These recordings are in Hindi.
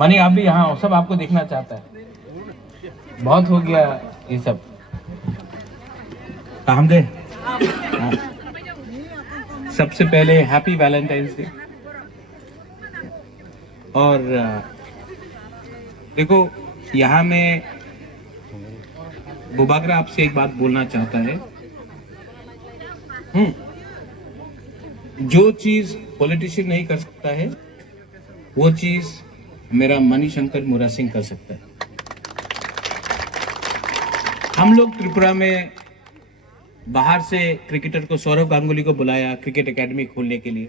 मनी आप भी यहाँ हो, सब आपको देखना चाहता है। बहुत हो गया ये सब। हम गए। हाँ। सबसे पहले हैप्पी वैलेंटाइंस डे। और देखो, यहाँ में बुबागरा आपसे एक बात बोलना चाहता है। जो चीज पॉलिटिशियन नहीं कर सकता है, वो चीज मेरा मणिशंकर मुरा सिंह कर सकता है। हम लोग त्रिपुरा में बाहर से क्रिकेटर को, सौरव गांगुली को बुलाया क्रिकेट एकेडमी खोलने के लिए।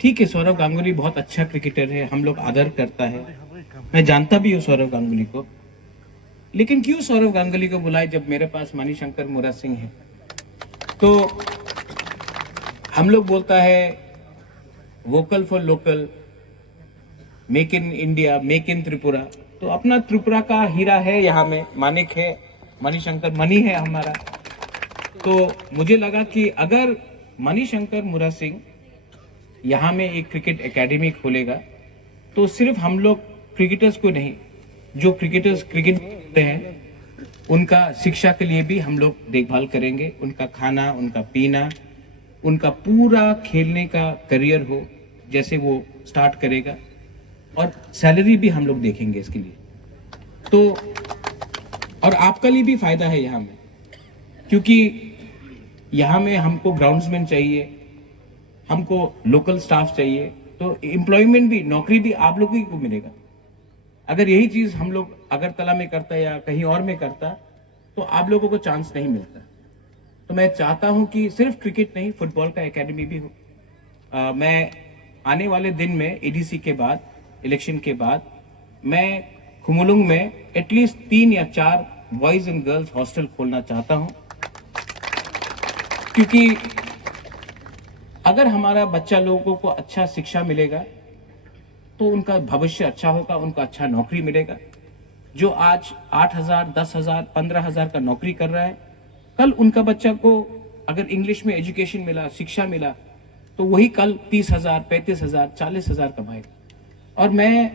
ठीक है, सौरव गांगुली बहुत अच्छा क्रिकेटर है, हम लोग आदर करता है, मैं जानता भी हूँ सौरव गांगुली को। लेकिन क्यों सौरव गांगुली को बुलाए जब मेरे पास मणिशंकर मुरा सिंह है? तो हम लोग बोलता है vocal for local, make in India, make in Tripura. तो अपना त्रिपुरा का हीरा है, यहाँ में मानिक है, मणिशंकर मणि है हमारा। तो मुझे लगा कि अगर मणिशंकर मुरा सिंह यहाँ में एक क्रिकेट एकेडमी खोलेगा, तो सिर्फ हम लोग क्रिकेटर्स को नहीं, जो क्रिकेटर्स क्रिकेट खेलते हैं उनका शिक्षा के लिए भी हम लोग देखभाल करेंगे। उनका खाना, उनका पीना, उनका पूरा खेलने का करियर हो जैसे वो स्टार्ट करेगा, और सैलरी भी हम लोग देखेंगे इसके लिए। तो और आपका लिए भी फायदा है यहाँ में, क्योंकि यहाँ में हमको ग्राउंड्समैन चाहिए, हमको लोकल स्टाफ चाहिए, तो एम्प्लॉयमेंट भी, नौकरी भी आप लोगों को मिलेगा। अगर यही चीज हम लोग अगरतला में करता या कहीं और में करता, तो आप लोगों को चांस नहीं मिलता। तो मैं चाहता हूं कि सिर्फ क्रिकेट नहीं, फुटबॉल का एकेडमी भी हो। मैं आने वाले दिन में एडीसी के बाद, इलेक्शन के बाद, मैं खुमुलुंग में एटलीस्ट 3 या 4 बॉयज एंड गर्ल्स हॉस्टल खोलना चाहता हूं, क्योंकि अगर हमारा बच्चा लोगों को अच्छा शिक्षा मिलेगा तो उनका भविष्य अच्छा होगा, उनको अच्छा नौकरी मिलेगा। जो आज 8,000, 10,000, 15,000 का नौकरी कर रहा है, कल उनका बच्चा को अगर इंग्लिश में एजुकेशन मिला, शिक्षा मिला, तो वही कल 30,000, 35,000, 40,000 कमाएगा। और मैं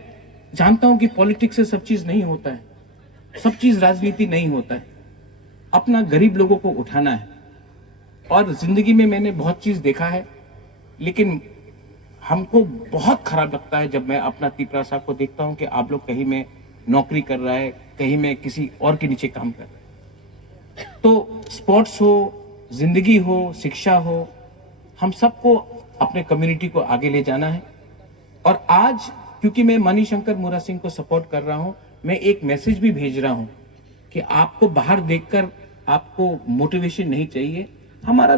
जानता हूं कि पॉलिटिक्स से सब चीज नहीं होता है, सब चीज राजनीति नहीं होता है, अपना गरीब लोगों को उठाना है। और जिंदगी में मैंने बहुत चीज देखा है, लेकिन हमको बहुत खराब लगता है जब मैं अपना त्रिपुरा साहब को देखता हूं कि आप लोग कहीं में नौकरी कर रहा है, कहीं में किसी और के नीचे काम कर रहा है। तो स्पोर्ट्स हो, जिंदगी हो, शिक्षा हो, हम सबको अपने कम्युनिटी को आगे ले जाना है। और आज क्योंकि मैं मणिशंकर मुरा सिंह को सपोर्ट कर रहा हूं, मैं एक मैसेज भी भेज रहा हूं कि आपको बाहर देखकर आपको मोटिवेशन नहीं चाहिए। हमारा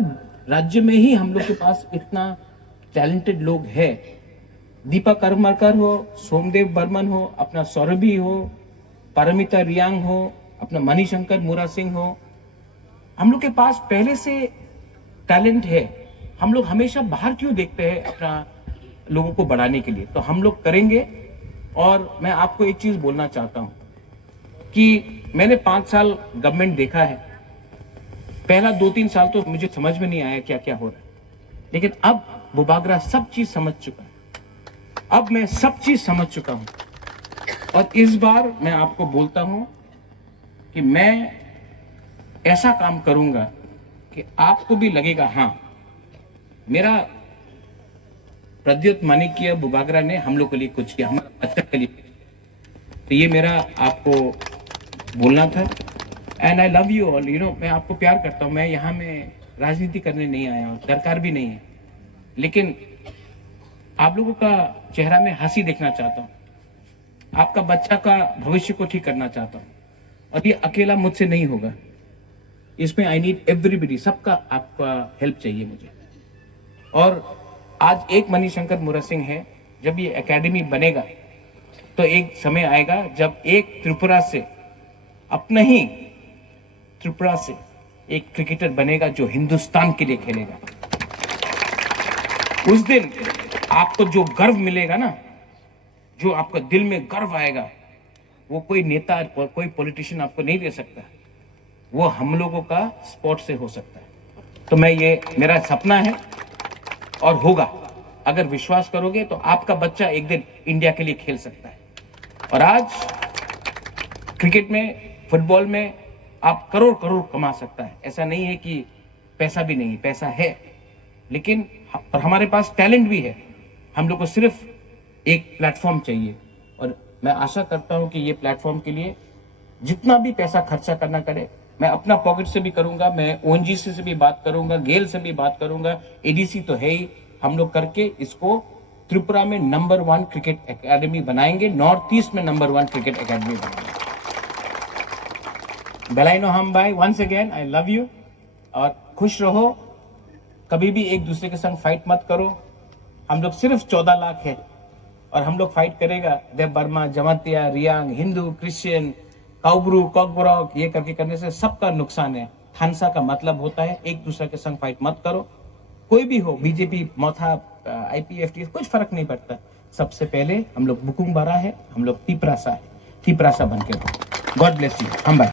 राज्य में ही हम लोग के पास इतना टैलेंटेड लोग है। दीपा कर्मकर हो, सोमदेव बर्मन हो, अपना सौरभी हो, पारमिता रियांग हो, अपना मणिशंकर मुरा सिंह हो, हम लोग के पास पहले से टैलेंट है। हम लोग हमेशा बाहर क्यों देखते हैं अपना लोगों को बढ़ाने के लिए? तो हम लोग करेंगे। और मैं आपको एक चीज बोलना चाहता हूं कि मैंने 5 साल गवर्नमेंट देखा है। पहला 2-3 साल तो मुझे समझ में नहीं आया क्या क्या हो रहा है, लेकिन अब बुबागरा सब चीज समझ चुका है। अब मैं सब चीज समझ चुका हूं, और इस बार मैं आपको बोलता हूं कि मैं ऐसा काम करूंगा कि आपको भी लगेगा हाँ, मेरा प्रद्युत मानिक्य बुबागरा ने हम लोग के लिए कुछ किया, हमारे बच्चे के लिए। तो ये मेरा आपको बोलना था। And I love you all. मैं आपको प्यार करता हूं। मैं यहाँ में राजनीति करने नहीं आया हूं, दरकार भी नहीं है, लेकिन आप लोगों का चेहरा में हंसी देखना चाहता हूं, आपका बच्चा का भविष्य को ठीक करना चाहता हूं। और ये अकेला मुझसे नहीं होगा, इसमें आई नीड एवरीबडी, सबका आपका हेल्प चाहिए मुझे। और आज एक मणिशंकर मुरा सिंह है, जब ये एकेडमी बनेगा तो एक समय आएगा जब एक त्रिपुरा से, अपना ही त्रिपुरा से एक क्रिकेटर बनेगा जो हिंदुस्तान के लिए खेलेगा। उस दिन आपको जो गर्व मिलेगा ना, जो आपका दिल में गर्व आएगा, वो कोई नेता, कोई पॉलिटिशियन आपको नहीं दे सकता, वो हम लोगों का स्पोर्ट से हो सकता है। तो मैं, ये मेरा सपना है और होगा। अगर विश्वास करोगे तो आपका बच्चा एक दिन इंडिया के लिए खेल सकता है। और आज क्रिकेट में, फुटबॉल में आप करोड़ करोड़ कमा सकता है। ऐसा नहीं है कि पैसा भी नहीं, पैसा है, लेकिन हमारे पास टैलेंट भी है। हम लोग को सिर्फ एक प्लेटफॉर्म चाहिए। और मैं आशा करता हूं कि ये प्लेटफॉर्म के लिए जितना भी पैसा खर्चा करना करे, मैं अपना पॉकेट से भी करूंगा, मैं ओएनजीसी से भी बात करूंगा, गेल से भी बात करूंगा, एडीसी तो है ही, हम लोग करके इसको त्रिपुरा में नंबर 1 क्रिकेट एकेडमी बनाएंगे, नॉर्थ ईस्ट में नंबर 1 क्रिकेट एकेडमी बनाएंगे। बेलाइनो हम भाई, once again I love you. और खुश रहो, कभी भी एक दूसरे के संग फाइट मत करो। हम लोग सिर्फ 14 लाख है और हम लोग फाइट करेगा देव बर्मा, जमातिया, रियांग, हिंदू, क्रिश्चियन, काउब्रू, कॉकब्रॉक, ये करके करने से सबका नुकसान है। थानसा का मतलब होता है एक दूसरे के संग फाइट मत करो। कोई भी हो, बीजेपी, मोथा, आईपीएफटी, कुछ फर्क नहीं पड़ता। सबसे पहले हम लोग बुकुंग बारा है, हम लोग तिपरासा है, तिपरासा बन के रहो। God bless you. हम बाय।